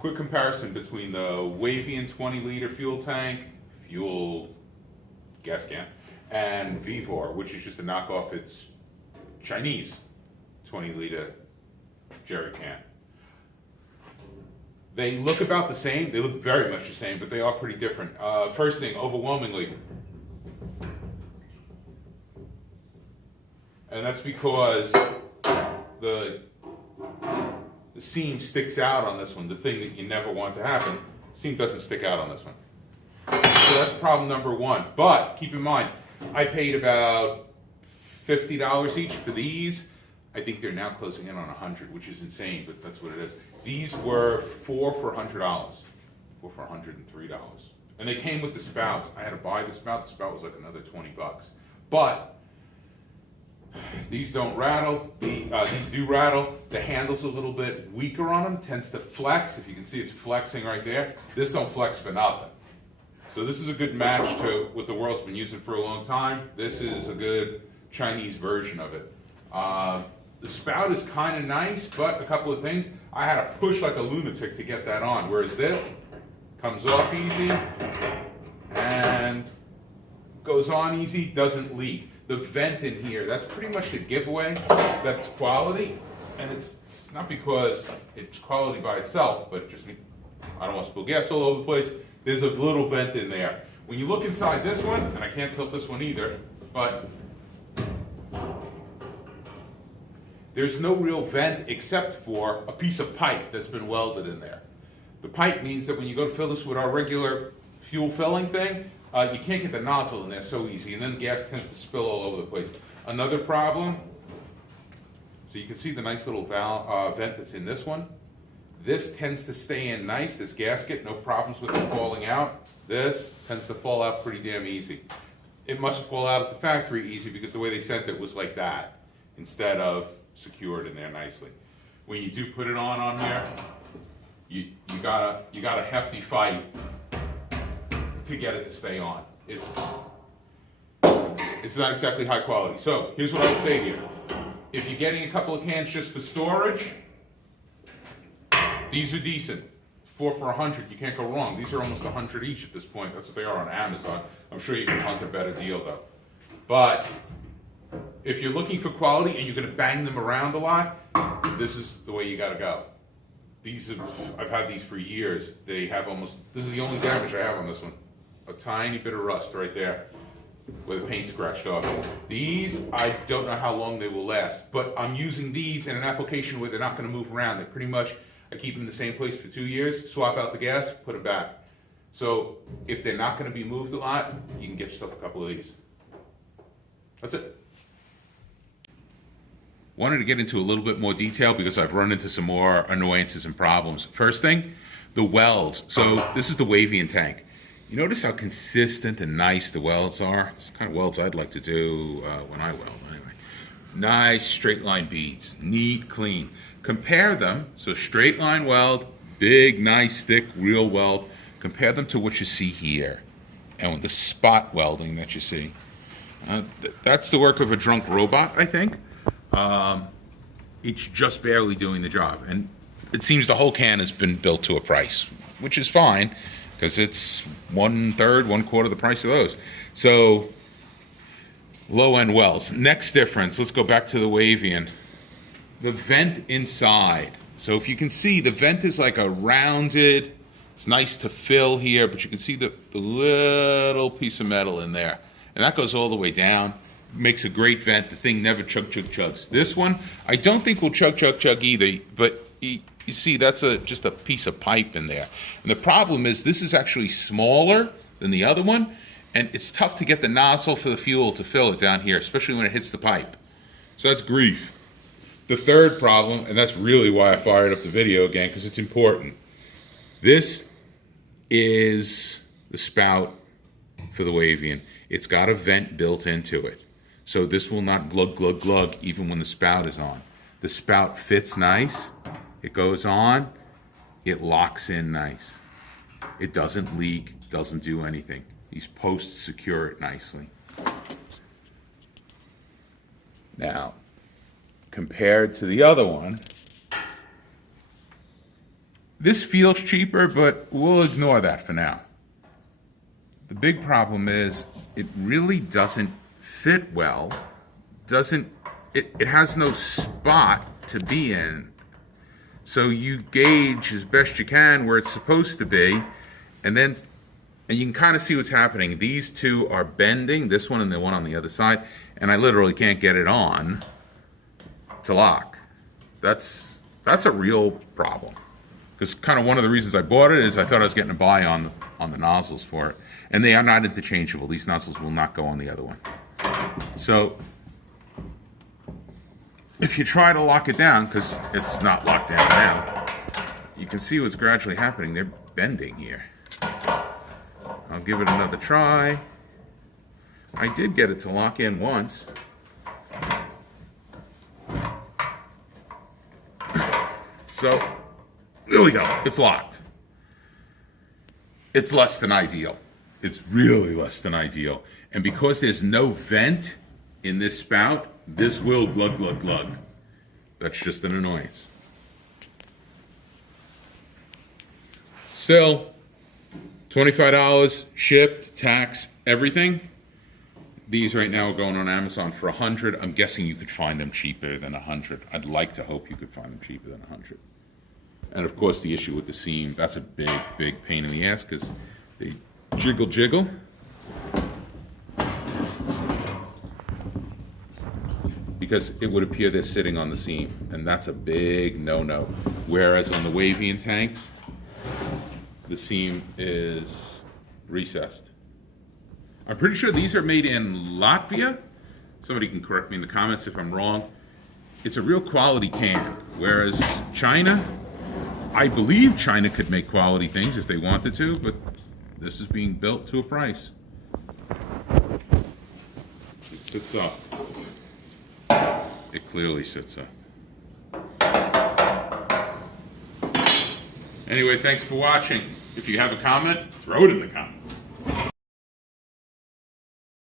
quick comparison between the Wavian 20-liter fuel tank, gas can, and Vevor, which is just a knockoff. It's Chinese 20-liter jerry can. They look about the same. They look very much the same, but they are pretty different. First thing, overwhelmingly, and that's because the seam sticks out on this one. The thing that you never want to happen, seam doesn't stick out on this one. So that's problem number one. But keep in mind, I paid about $50 each for these. I think they're now closing in on $100, which is insane, but that's what it is. These were four for $100, four for $103. And they came with the spouts. I had to buy the spout. The spout was like another $20. But these don't rattle. These do rattle. The handle's a little bit weaker on them, tends to flex. If you can see, it's flexing right there. This don't flex for nothing. So this is a good match to what the world's been using for a long time. This is a good Chinese version of it. The spout is kind of nice, but a couple of things. I had to push like a lunatic to get that on, whereas this comes off easy and goes on easy, doesn't leak. The vent in here, that's pretty much the giveaway that it's quality, and it's not because it's quality by itself, but just, I don't want to spill gas all over the place. There's a little vent in there. When you look inside this one, and I can't tilt this one either, but there's no real vent except for a piece of pipe that's been welded in there. The pipe means that when you go to fill this with our regular fuel filling thing, you can't get the nozzle in there so easy, and then the gas tends to spill all over the place. Another problem, so you can see the nice little vent that's in this one. This tends to stay in nice, this gasket, no problems with it falling out. This tends to fall out pretty damn easy. It must fall out at the factory easy because the way they sent it was like that, instead of secured in there nicely. When you do put it on there, you got a hefty fight to get it to stay on. It's not exactly high quality. So here's what I would say here. If you're getting a couple of cans just for storage, these are decent. 4 for $100, you can't go wrong. These are almost $100 each at this point. That's what they are on Amazon. I'm sure you can hunt a better deal though. But if you're looking for quality and you're going to bang them around a lot, this is the way you got to go. I've had these for years. They have this is the only damage I have on this one. A tiny bit of rust right there where the paint scratched off. These, I don't know how long they will last, but I'm using these in an application where they're not going to move around. They're pretty much, I keep them in the same place for 2 years, swap out the gas, put them back. So if they're not going to be moved a lot, you can get yourself a couple of these. That's it. Wanted to get into a little bit more detail because I've run into some more annoyances and problems. First thing, the welds. So this is the Wavian tank. You notice how consistent and nice the welds are? It's the kind of welds I'd like to do when I weld, anyway. Nice straight line beads, neat, clean. Compare them, so straight line weld, big, nice, thick, real weld. Compare them to what you see here and with the spot welding that you see. That's the work of a drunk robot, I think. It's just barely doing the job. And it seems the whole can has been built to a price, which is fine because it's 1/3, 1/4 the price of those. So low end welds. Next difference, let's go back to the Wavian. The vent inside. So if you can see, the vent is like a rounded, it's nice to fill here, but you can see the little piece of metal in there. And that goes all the way down. Makes a great vent. The thing never chugs. This one, I don't think will chug either, but you see that's just a piece of pipe in there. And the problem is this is actually smaller than the other one, and it's tough to get the nozzle for the fuel to fill it down here, especially when it hits the pipe. So that's grief. The third problem, and that's really why I fired up the video again, because it's important. This is the spout for the Wavian. It's got a vent built into it. So this will not glug even when the spout is on. The spout fits nice. It goes on. It locks in nice. It doesn't leak, doesn't do anything. These posts secure it nicely. Now, compared to the other one, This feels cheaper, but we'll ignore that for now. The big problem is it really doesn't fit well. It has no spot to be in. So you gauge as best you can where it's supposed to be, and you can kind of see what's happening. These two are bending, this one and the one on the other side, and I literally can't get it on to lock. That's a real problem. Because kind of one of the reasons I bought it is I thought I was getting a buy on the nozzles for it. And they are not interchangeable. These nozzles will not go on the other one. So if you try to lock it down, because it's not locked down now, you can see what's gradually happening. They're bending here. I'll give it another try. I did get it to lock in once. So there we go. It's locked. It's less than ideal. It's really less than ideal. And because there's no vent in this spout, this will glug, glug, glug. That's just an annoyance. Still, $25 shipped, tax, everything. These right now are going on Amazon for $100. I'm guessing you could find them cheaper than $100. I'd like to hope you could find them cheaper than $100. And of course, the issue with the seam, that's a big, big pain in the ass because they jiggle. Because it would appear they're sitting on the seam, and that's a big no-no. Whereas on the Wavian tanks, the seam is recessed. I'm pretty sure these are made in Latvia. Somebody can correct me in the comments if I'm wrong. It's a real quality can, whereas China, I believe China could make quality things if they wanted to, but this is being built to a price. It sits up. It clearly sits up. Anyway, thanks for watching. If you have a comment, throw it in the comments.